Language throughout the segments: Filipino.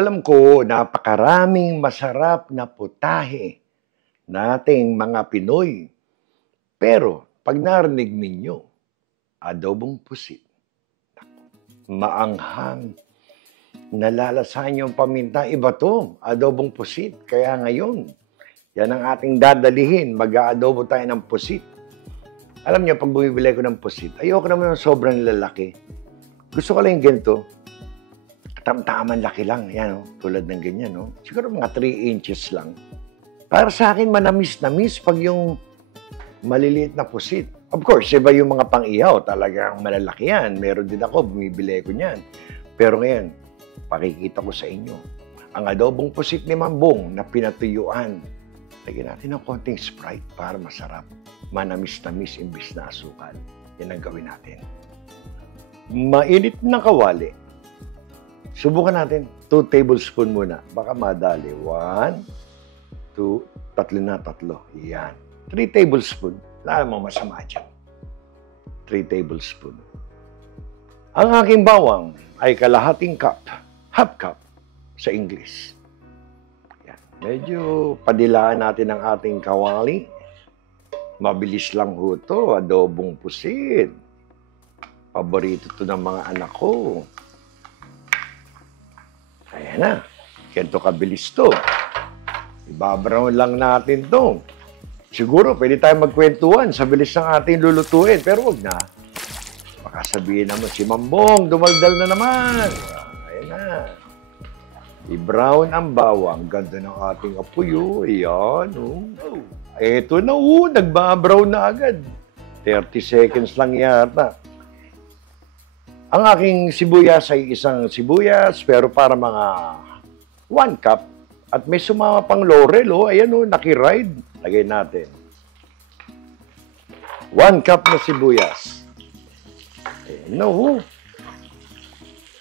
Alam ko, napakaraming masarap na putahe nating mga Pinoy. Pero, pag narinig ninyo, adobong pusit, maanghang, nalalasahan yung paminta, iba to, adobong pusit. Kaya ngayon, yan ang ating dadalihin, mag-aadobo tayo ng pusit. Alam niyo, pag bumibili ko ng pusit, ayoko naman yung sobrang lalaki. Gusto ko lang yung ganito, tamtaman laki lang, yan, oh, tulad ng ganyan. Oh. Siguro mga 3 inches lang. Para sa akin, manamis-namis pag yung maliliit na pusit. Of course, iba yung mga pang-ihaw, talagang malalaki yan. Meron din ako, bumibili ko niyan. Pero ngayon, pakikita ko sa inyo, ang adobong pusit ni Mambong na pinatuyuan. Lagyan natin ng konting Sprite para masarap. Manamis-namis imbis na asukal. Yan ang gawin natin. Mainit na kawali. Subukan natin. 2 tablespoon muna. Baka madali. 1, 2, tatlo. Yan. 3 tablespoon. Wala mo masama dyan. 3 tablespoon. Ang aking bawang ay kalahating cup. Half cup sa English. Yan. Medyo padilaan natin ang ating kawali. Mabilis lang ho ito. Adobong pusit. Paborito ito ng mga anak ko. Ayan na. Ganito kabilis to. Ibabrown lang natin to. Siguro, pwede tayo magkwentuhan sa bilis ng ating lulutuin. Pero wag na. Baka sabihin naman, si Mambong, dumaldal na naman. Ayan na. I-brown ang bawang. Ganda ng ating apuyo. Ayan. Oh. Eto na, nagba-brown na agad. 30 seconds lang yata. Ang aking sibuyas ay isang sibuyas, pero para mga 1 cup. At may sumama pang laurel, oh. Ayan, oh, nakiride. Lagay natin. 1 cup na sibuyas. Ayan, no.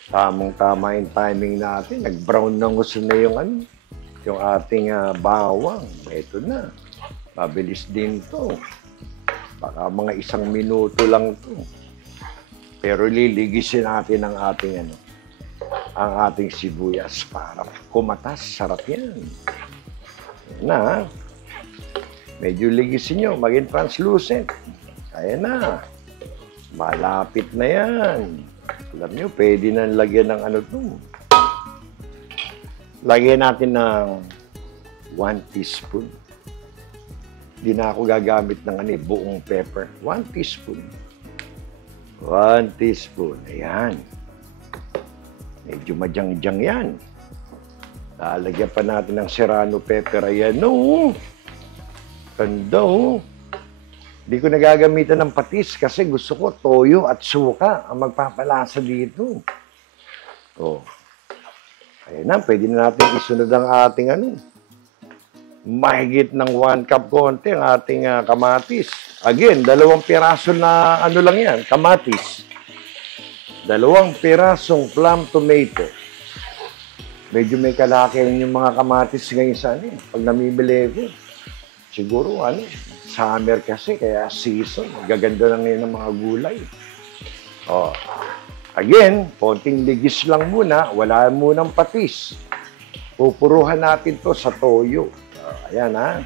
Tamang-tama yung timing natin. Nag-brown na gusto na yung ating bawang. Ito na. Mabilis din to. Baka mga 1 minuto lang to. Pero liligisin natin ang ating sibuyas para kumatas. Sarap yan. Ayan na. Medyo ligisin nyo. Maging translucent. Ayan na. Malapit na yan. Alam nyo, pwede na lagyan ng to. Lagyan natin ng 1 teaspoon. Hindi na ako gagamit ng buong pepper. 1 teaspoon. 1 teaspoon. Ayan. Medyo madyang-dyang yan. Lalagyan pa natin ng serrano pepper. Ayan, no. Ganda, oh. Hindi ko nagagamitan ng patis kasi gusto ko toyo at suka ang magpapalasa dito. Oh. Ayan na, pwede na natin isunod ang ating mahigit ng 1 cup konti ang ating kamatis. Again, 2 piraso na lang yan, kamatis. 2 pirasong plum tomato. Medyo may kalakihan yung mga kamatis ngayon sa pag namimili ko. Siguro, summer kasi, kaya season. Gaganda lang ngayon ng mga gulay. Oh. Again, konting ligis lang muna. Wala munang patis. Pupuruhan natin to sa toyo. Ayan, ha?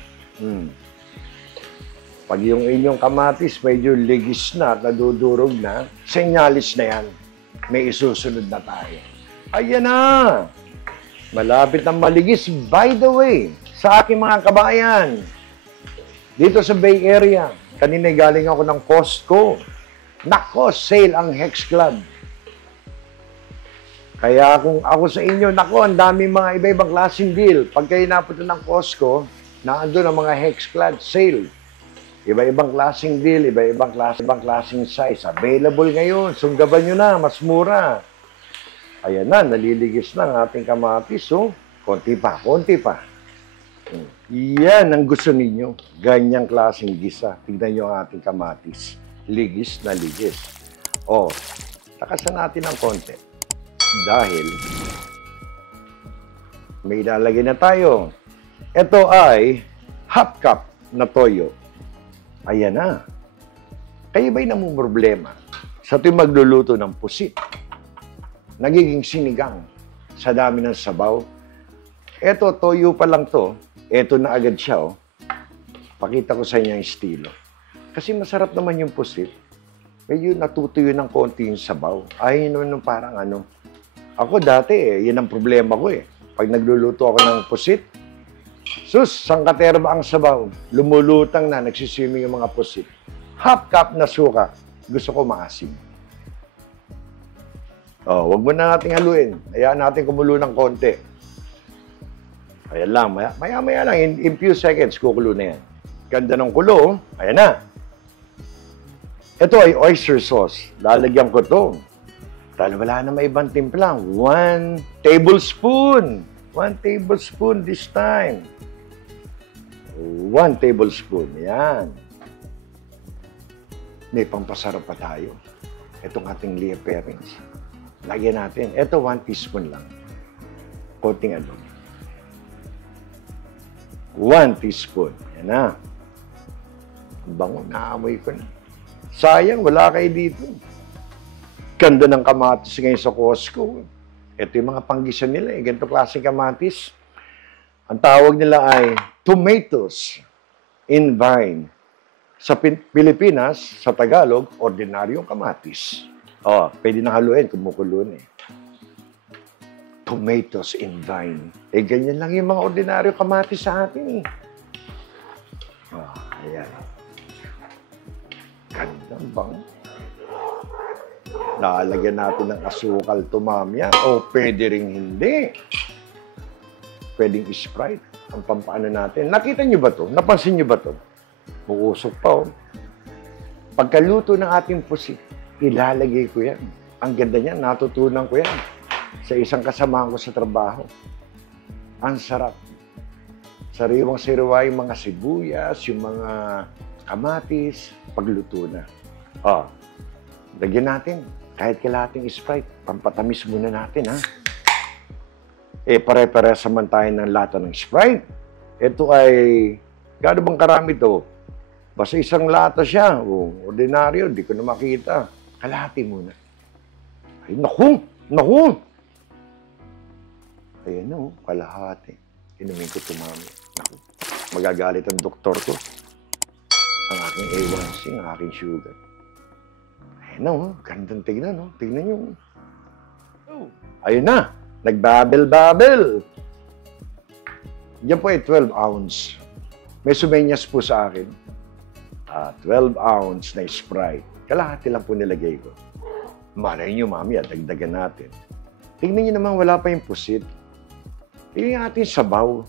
Pag yung inyong kamatis medyo ligis na at nadudurog na, senyalis na yan. May isusunod na tayo. Ayan na! Malapit ang maligis. By the way, sa aking mga kabayan, dito sa Bay Area, kanina galing ako ng Costco. Nako, sale ang Hex Club. Kaya kung ako sa inyo, nako, ang dami mga iba-ibang klaseng deal. Pag kayo napunta ng Costco, naandun ang mga Hex Club sale. Iba-ibang klaseng deal, iba-ibang klaseng size. Available ngayon. Sunggaban nyo na, mas mura. Ayan na, naliligis na ang ating kamatis. Oh. Konti pa. Yan ang gusto ninyo. Ganyang klaseng gisa. Tignan nyo ang ating kamatis. Ligis na ligis. O, takasan natin ng konti. Dahil may ilalagay na tayo. Ito ay half cup na toyo. Ayan na. Kayo ba'y namumroblema sa tuwing magluluto ng pusit? Nagiging sinigang sa dami ng sabaw. Eto, toyo pa lang to. Eto na agad siya, oh. Pakita ko sa inyo yung estilo. Kasi masarap naman yung pusit. Medyo natutuyo ng konti yung sabaw. Ay, yun parang ano. Ako dati, yun ang problema ko eh. Pag nagluluto ako ng pusit, sus, sangkatera ba ang sabaw? Lumulutang na, nagsiswimming yung mga pusit. Half cup na suka. Gusto ko maasim. Oh, wag mo na nating haluin. Hayaan natin kumulo ng konti. Ayan lang, maya-maya lang, in few seconds, kukulo na yan. Ganda ng kulo, ayan na. Ito ay oyster sauce. Lalagyan ko to. Dahil wala na may ibang timplang. 1 tablespoon. 1 tablespoon this time. 1 tablespoon. Yan. May pampasarap pa tayo. Itong ating Lea pairings. Lagyan natin. Ito, 1 teaspoon lang. Konting ano. 1 teaspoon. Yan na. Bango, naamoy ko na. Sayang, wala kayo dito. Ganda ng kamatis ngayon sa Costco. Ito yung mga panggisan nila eh. Ganito klaseng kamatis. Ang tawag nila ay tomatoes in vine. Sa Pilipinas, sa Tagalog, ordinaryong kamatis. Oh, pwede na haluin, kumukulo na eh. Tomatoes in vine. Eh, ganyan lang yung mga ordinaryong kamatis sa atin eh. Oh, ayan. Gandang bang. Lalagyan natin ng asukal to mamaya. O pwede rin hindi. Pwedeng Sprite. Ang pampaano natin. Nakita nyo ba to? Napansin nyo ba to? Buusok pa, oh. Pagkaluto ng ating pusit, ilalagay ko yan. Ang ganda niyan, natutunan ko yan. Sa isang kasamahan ko sa trabaho. Ang sarap. Sariwang-sariwa yung mga sibuyas, yung mga kamatis, pagluto na. Oh, lagyan natin. Kahit kalahating Sprite, pampatamis muna natin, ha? Eh, pare-pare saman tayo ng lata ng Sprite. Ito ay, gaano bang karami to? Basta isang lata siya. O, ordinaryo, di ko na makita. Kalahati muna. Ay, naku! Naku! Ayan na, oh, kalahati. Inumin ko ito, mami. Naku, magagalit ang doktor ko. Ang aking A1C, ang aking sugar. Ayan na, oh, gandang tignan, oh. Tignan nyo. Oh, ayun na, nagbabel-babel. Yan po ay 12 ounce. May sumenyas po sa akin. 12 ounce na Sprite. Kalahati lang po nilagay ko. Malay nyo, mami, dagdagan natin. Tignan nyo naman, wala pa yung pusit. Tignan natin sabaw.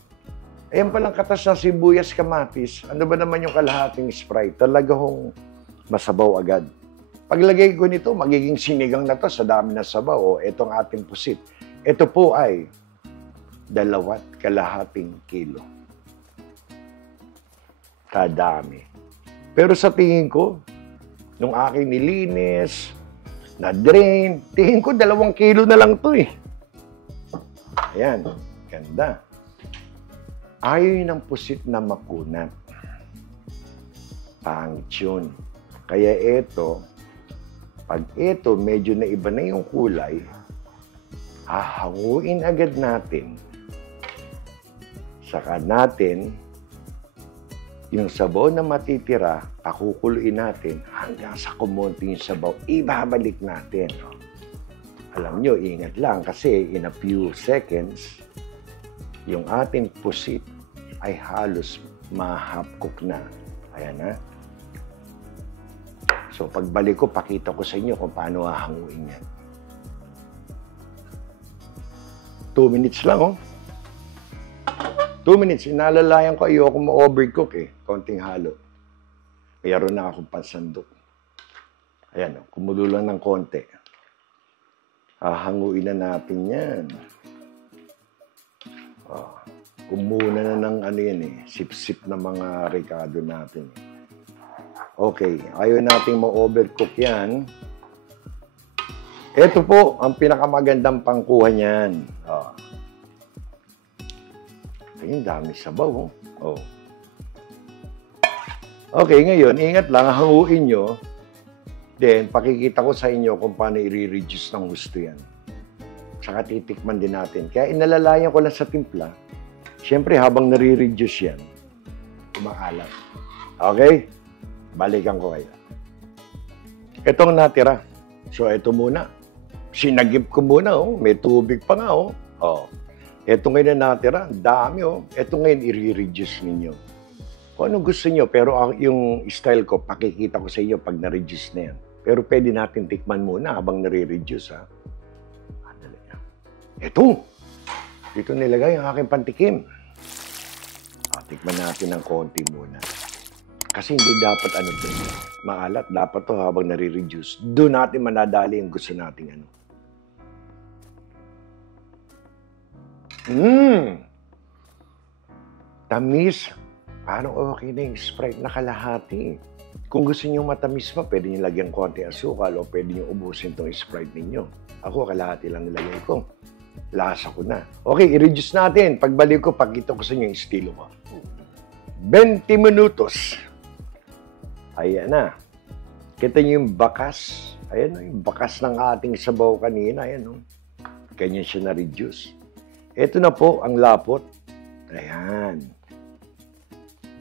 Ayan palang katas na sibuyas kamatis. Ano ba naman yung kalahating Sprite? Talaga hong masabaw agad. Paglagay ko nito, magiging sinigang na to sa dami ng sabaw. O, etong ating pusit. Ito po ay 2.5 kilo. Kadami. Pero sa tingin ko, nung aking nilinis, na-drain, tingin ko 2 kilo na lang to eh. Ayan, ganda. Ayaw yun ng pusit na makunat. Pangit yun. Kaya ito, pag ito medyo naiba na yung kulay, hahanguin agad natin. Saka natin, yung sabaw na matitira, pakukuluin natin hanggang sa kumonti yung sabaw, ibabalik natin. Alam nyo, ingat lang kasi in a few seconds, yung ating pusit ay halos ma-half cook na. Ayan na. So, pagbalik ko, pakita ko sa inyo kung paano hahanguin yan. 2 minutes lang, oh. 2 minutes. Inalalayan ko, ayoko ma-overcook eh. Konting halo. Mayroon na akong pansandok. Ayan, oh. Kumulo lang ng konti. Hahanguin na natin yan. Oh. Kumuna na ng ano yan eh. Sip-sip na mga rekado natin. Okay. Ayaw nating ma-overcook yan. Ito po, ang pinakamagandang pangkuha niyan. Oh. Ayun, dami sabaw. Oh. Okay, ngayon, ingat lang, hanguin nyo. Then, pakikita ko sa inyo kung paano i-reduce ng gusto yan. saka titikman din natin. Kaya inalalayan ko lang sa timpla. Siyempre, habang nare-reduce yan, kumakalat. Okay? Balikan ko kayo. Itong natira. So, ito muna. Sinagip ko muna, oh. May tubig pa nga, oh. Oh. Ito ngayon na natira. Dami, oh. Ito ngayon, i-reduce ninyo. Kung anong gusto nyo, pero yung style ko, pakikita ko sa inyo pag na-reduce na yan. Pero pwede natin tikman muna habang nare-reduce, ha. Ito. Dito nilagay ang aking pantikim. Tikman natin ng konti muna. Kasi hindi dapat maalat. Dapat to habang nare-reduce. Doon natin manadali yung gusto nating Tamis. Parang okay na yung Sprite na kalahati. Kung gusto niyo matamis pa, pwede niyo lagyan konti asukal o pwede niyo ubusin tong Sprite ninyo. Ako, kalahati lang nilagay ko. Lasa ko na. Okay, i-reduce natin. Pagbalik ko, pagkita ko sa inyo yung estilo ko. 20 minutos. Ayan na. Kita niyo yung bakas. Ayan, yung bakas ng ating sabaw kanina. Ayan, ganyan siya na-reduce. Ito na po ang lapot. Ayan.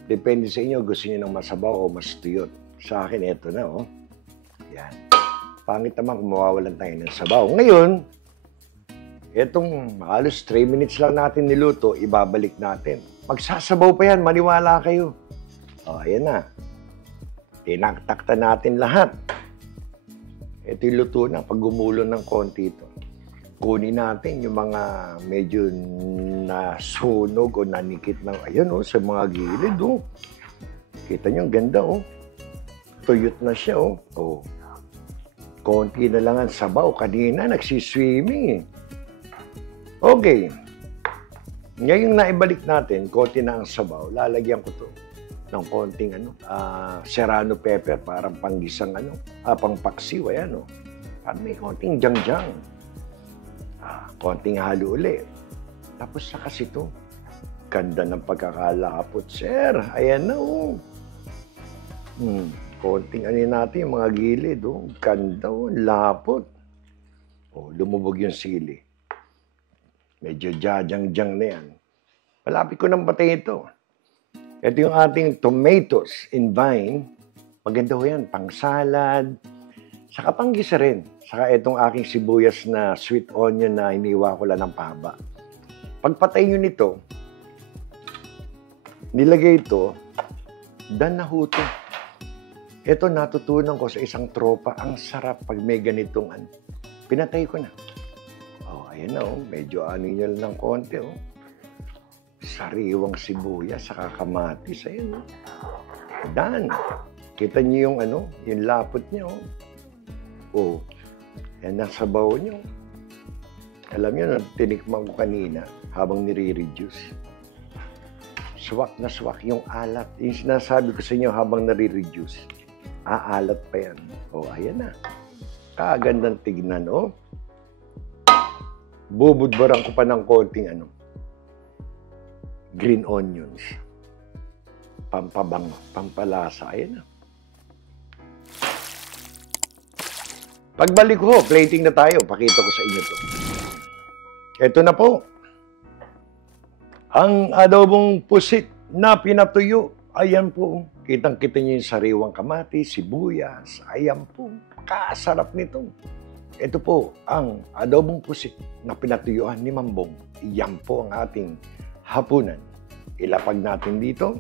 Depende sa inyo, gusto niyo ng masabaw o mas tuyot. Sa akin, ito na, Ayan. Pangit naman kung mawawalan tayo ng sabaw. Ngayon, etong halos 3 minutes lang natin niluto, ibabalik natin. Magsasabaw pa yan, maniwala kayo. Ayan na. Tinaktakta natin lahat. Ito yung luto na. Pag gumulo ng konti ito, kunin natin yung mga medyo nasunog o nanikit ng, ayan sa mga gilid, Kita nyo, ang ganda, Tuyot na siya, konti na lang ang sabaw. Kanina, nagsiswimming, Okay. Ngayon naibalik natin, konti na ang sabaw. Lalagyan ko to ng konting serrano pepper, parang panggisang pangpaksiw, ayan, Parang may konting jang-jang. Konting halo ulit. Tapos sa kasi to. Ganda ng pagkakalapot, sir. Ayan na, konting natin, yung mga gilid, Ganda, lapot. Lumubog yung sili. Medyo jajang-jang na yan. Malapit ko ng patay ito. Ito yung ating tomatoes in vine. Maganda yan, pang salad. Saka panggisa rin. Saka itong aking sibuyas na sweet onion na iniwa ko lang ng pahaba. Pagpatay nyo nito, nilagay ito, dan na huto. Ito natutunan ko sa isang tropa. Ang sarap pag may ganitong Pinatay ko na. Ayan na, medyo nyo lang ng konti, Sariwang sibuyas, saka kamatis, ayan, Dan. Kita niyo yung yung lapot niya, yan ang sabaw niyo. Alam niyo, tinikman ko kanina habang nire-reduce. Swak na swak, yung alat. Yung sinasabi ko sa inyo habang nare-reduce, aalat pa yan. Ayan na. Kagandang tignan, Bubudbaran ko pa ng konting green onions. Pampabango, pampalasa. Ayan na. Pagbalik ko, plating na tayo. Pakita ko sa inyo to. Ito na po. Ang adobong pusit na pinatuyo. Ayan po. Kitang-kita niyo yung sariwang kamatis, sibuyas. Ayan po. Kasarap nito. Ito po ang adobong pusit na pinatuyuan ni Mambong. Iyan po ang ating hapunan. Ilapag natin dito.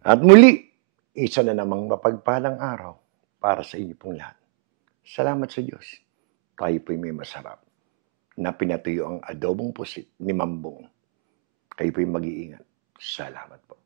At muli, isa na namang mapagpalang araw para sa inyo pong lahat. Salamat sa Diyos. Tayo po'y may masarap na pinatuyo ang adobong pusit ni Mambong. Kayo po'y mag-iingat. Salamat po.